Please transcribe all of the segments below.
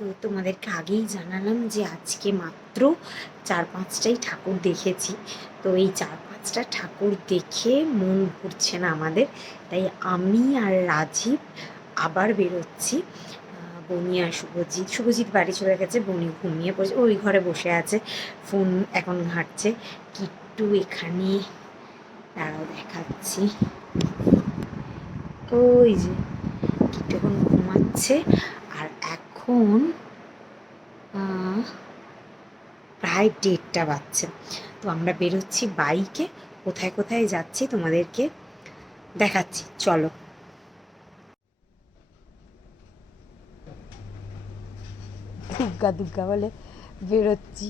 তো তোমাদেরকে আগেই জানালাম যে আজকে মাত্র 4-5টাই ঠাকুর দেখেছি। তো এই 4-5টা ঠাকুর দেখে মন ভরছে না আমাদের, তাই আমি আর রাজীব আবার বেরোচ্ছি। বনি আর শুভজিৎ বাড়ি চলে গেছে, বনি ঘুমিয়ে পড়েছে, ওই ঘরে বসে আছে, ফোন এখন ঘাঁটছে। কিট্টু এখানে, তারাও দেখাচ্ছি, ওই যে কিট্টু এখন ঘুমাচ্ছে। আর এখন প্রায় 1:30 বাজছে। তো আমরা বেরোচ্ছি বাইকে, কোথায় কোথায় যাচ্ছি তোমাদেরকে দেখাচ্ছি, চলো। দুগ্গা দুগ্গা বলে বেরোচ্ছি,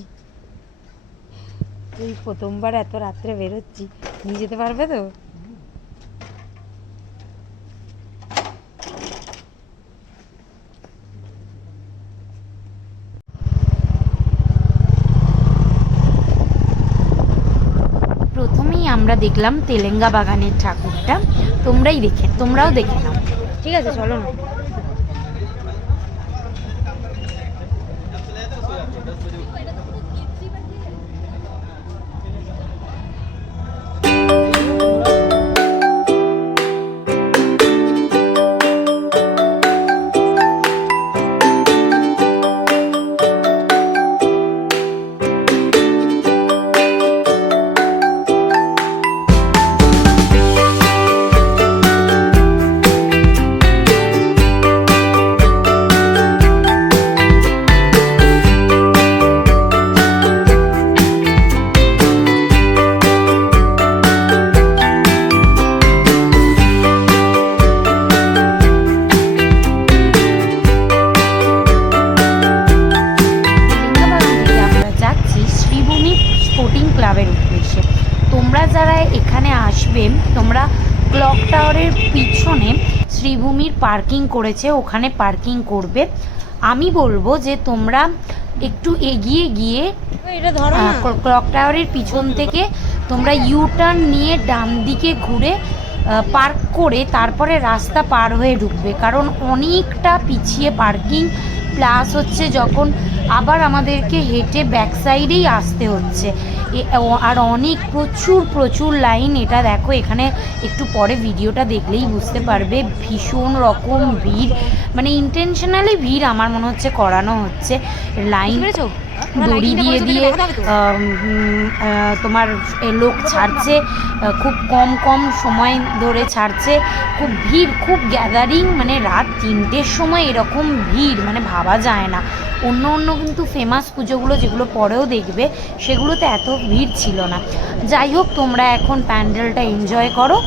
এই প্রথমবার এত রাত্রে বেরোচ্ছি, নিয়ে যেতে পারবে তো? প্রথমেই আমরা দেখলাম তেলেঙ্গা বাগানের ঠাকুরটা, তোমরাও দেখে নাও, ঠিক আছে? চলো না। ক্লাবের উদ্দেশ্যে তোমরা যারা এখানে আসবে, তোমরা ক্লক টাওয়ারের পিছনে শ্রীভূমির পার্কিং করেছে, ওখানে পার্কিং করবে। আমি বলবো যে তোমরা একটু এগিয়ে গিয়ে ক্লক টাওয়ারের পিছন থেকে তোমরা ইউটার্ন নিয়ে ডান দিকে ঘুরে পার্ক করে তারপরে রাস্তা পার হয়ে ঢুকবে, কারণ অনেকটা পিছিয়ে পার্কিং, প্লাস হচ্ছে যখন আবার আমাদেরকে হেঁটে ব্যাক সাইডেই আসতে হচ্ছে, আর অনেক প্রচুর লাইন। এটা দেখো, এখানে একটু পরে ভিডিওটা দেখলেই বুঝতে পারবে, ভীষণ রকম ভিড়, মানে ইন্টেনশনালি ভিড় আমার মনে হচ্ছে করানো হচ্ছে। লাইন দড়ি দিয়ে তোমার লোক ছাড়ছে, খুব কম সময় ধরে ছাড়ছে, খুব ভিড়, খুব গ্যাদারিং, মানে রাত 3টের সময় এরকম ভিড় মানে ভাবা যায় না। অন্য কিন্তু ফেমাস পুজোগুলো যেগুলো পরেও দেখবে, সেগুলোতে এত ভিড় ছিল না। যাই হোক, তোমরা এখন প্যান্ডেলটা এনজয় করো,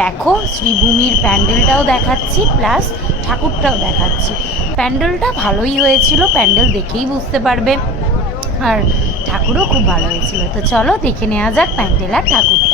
দেখো শ্রীভূমির প্যান্ডেলটাও দেখাচ্ছি, প্লাস ঠাকুরটাও দেখাচ্ছি। প্যান্ডেলটা ভালোই হয়েছিল, প্যান্ডেল দেখেই বুঝতে পারবে, আর ঠাকুরও খুব ভালো হয়েছিল। তো চলো দেখে নেওয়া যাক প্যান্ডেল আর ঠাকুরটা।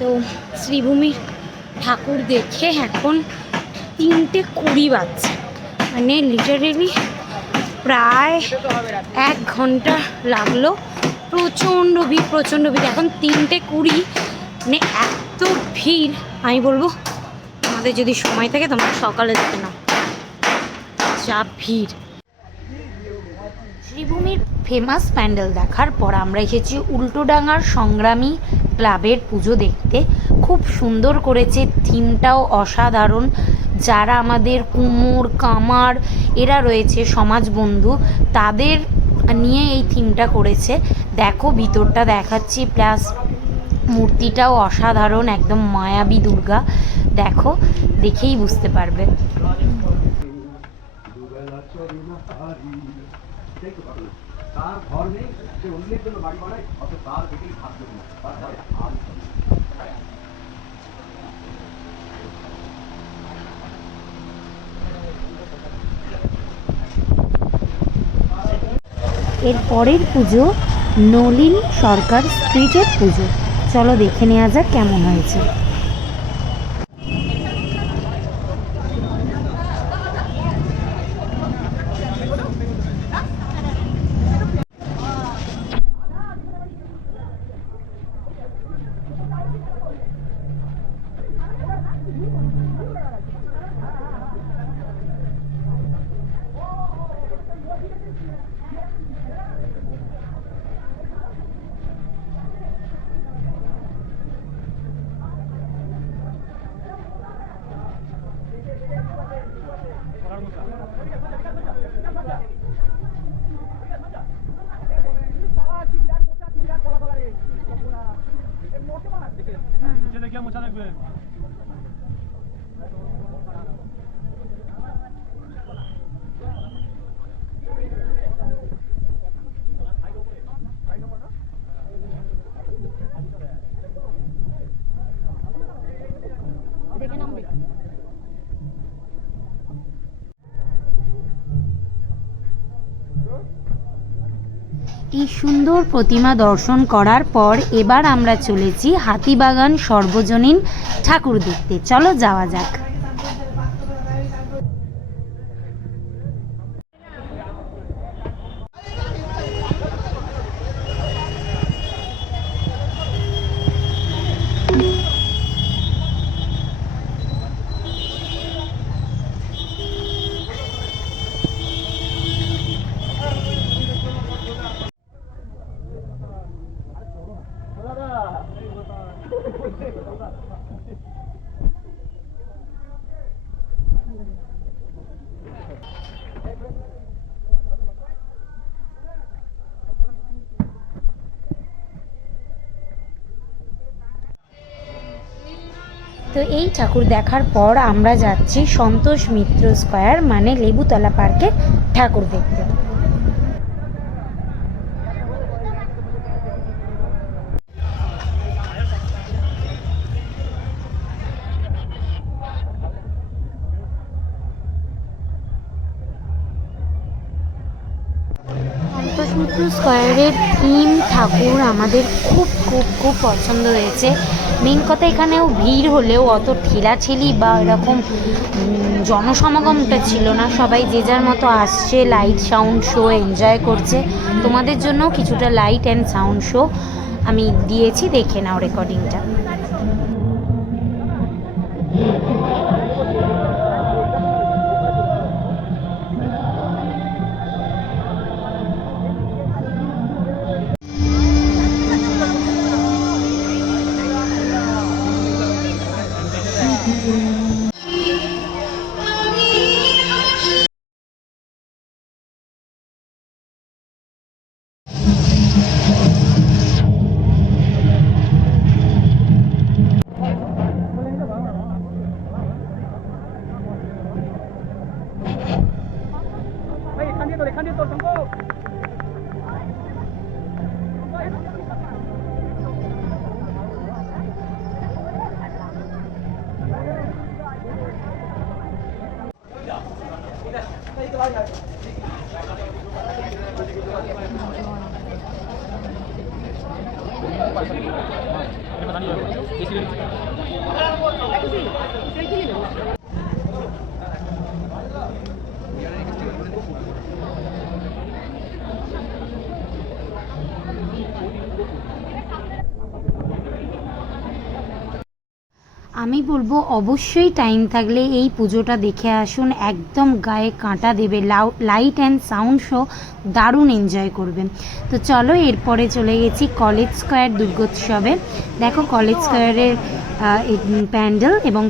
তো শ্রীভূমির ঠাকুর দেখে এখন 3:20 বাজছে, মানে লিটারেলি প্রায় 1 ঘন্টা লাগলো। প্রচণ্ড ভিড়, এখন 3:20, মানে এত ভিড়, আমি বলবো আমাদের যদি সময় থাকে তোমরা সকালে দেখে নাও, যা ভিড়। শ্রীভূমির ফেমাস প্যান্ডেল দেখার পর আমরা এসেছি উল্টোডাঙার সংগ্রামী ক্লাবের পুজো দেখতে। খুব সুন্দর করেছে, থিমটাও অসাধারণ। যারা আমাদের কুমোর কামার এরা রয়েছে সমাজ বন্ধু, তাদের নিয়ে এই থিমটা করেছে। দেখো ভিতরটা দেখাচ্ছি, প্লাস মূর্তিটাও অসাধারণ, একদম মায়াবী দুর্গা। দেখো, দেখেই বুঝতে পারবে। এর পরের পুজো নলিন সরকার স্ট্রিটের পুজো। চলো দেখে নেওয়া যাক কেমন হয়েছে। এই সুন্দর প্রতিমা দর্শন করার পর এবার আমরা চলেছি হাতিবাগান সর্বজনীন ঠাকুর দেখতে। চলো যাওয়া যাক। তো এই ঠাকুর দেখার পর আমরা যাচ্ছি সন্তোষ মিত্র স্কয়ার মানে লেবুতলা পার্কে ঠাকুর দেখতে। সন্তোষ মিত্র স্কয়ারের থিম ঠাকুর আমাদের খুব খুব খুব পছন্দ হয়েছে। মেন কথা, এখানেও ভিড় হলেও অত ঠেলাঠেলি বা এরকম জনসমাগমটা ছিল না। সবাই যে যার মতো আসছে, লাইট সাউন্ড শো এনজয় করছে। তোমাদের জন্য কিছুটা লাইট অ্যান্ড সাউন্ড শো আমি দিয়েছি, দেখে নাও রেকর্ডিংটা। আমি বলবো অবশ্যই টাইম থাকলে এই পুজোটা দেখে আসুন, একদম গায়ে কাঁটা দেবে। লাইট অ্যান্ড সাউন্ড শো দারুণ এনজয় করবেন। তো চলো এরপরে চলে গেছি কলেজ স্কোয়ার দুর্গোৎসবে। দেখো কলেজ স্কোয়ারের প্যান্ডেল এবং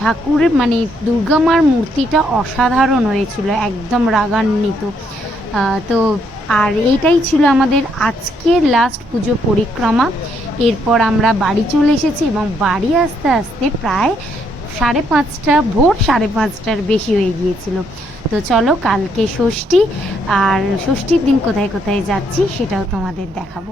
ঠাকুরের মানে দুর্গা মার মূর্তিটা অসাধারণ হয়েছিল, একদম রাগান্বিত। তো আর এইটাই ছিল আমাদের আজকের লাস্ট পুজো পরিক্রমা। এরপর আমরা বাড়ি চলে এসেছি এবং বাড়ি আসতে আসতে প্রায় 5:30, ভোর 5:30টার বেশি হয়ে গিয়েছিল। তো চলো কালকে ষষ্ঠী, আর ষষ্ঠীর দিন কোথায় কোথায় যাচ্ছি সেটাও তোমাদের দেখাবো।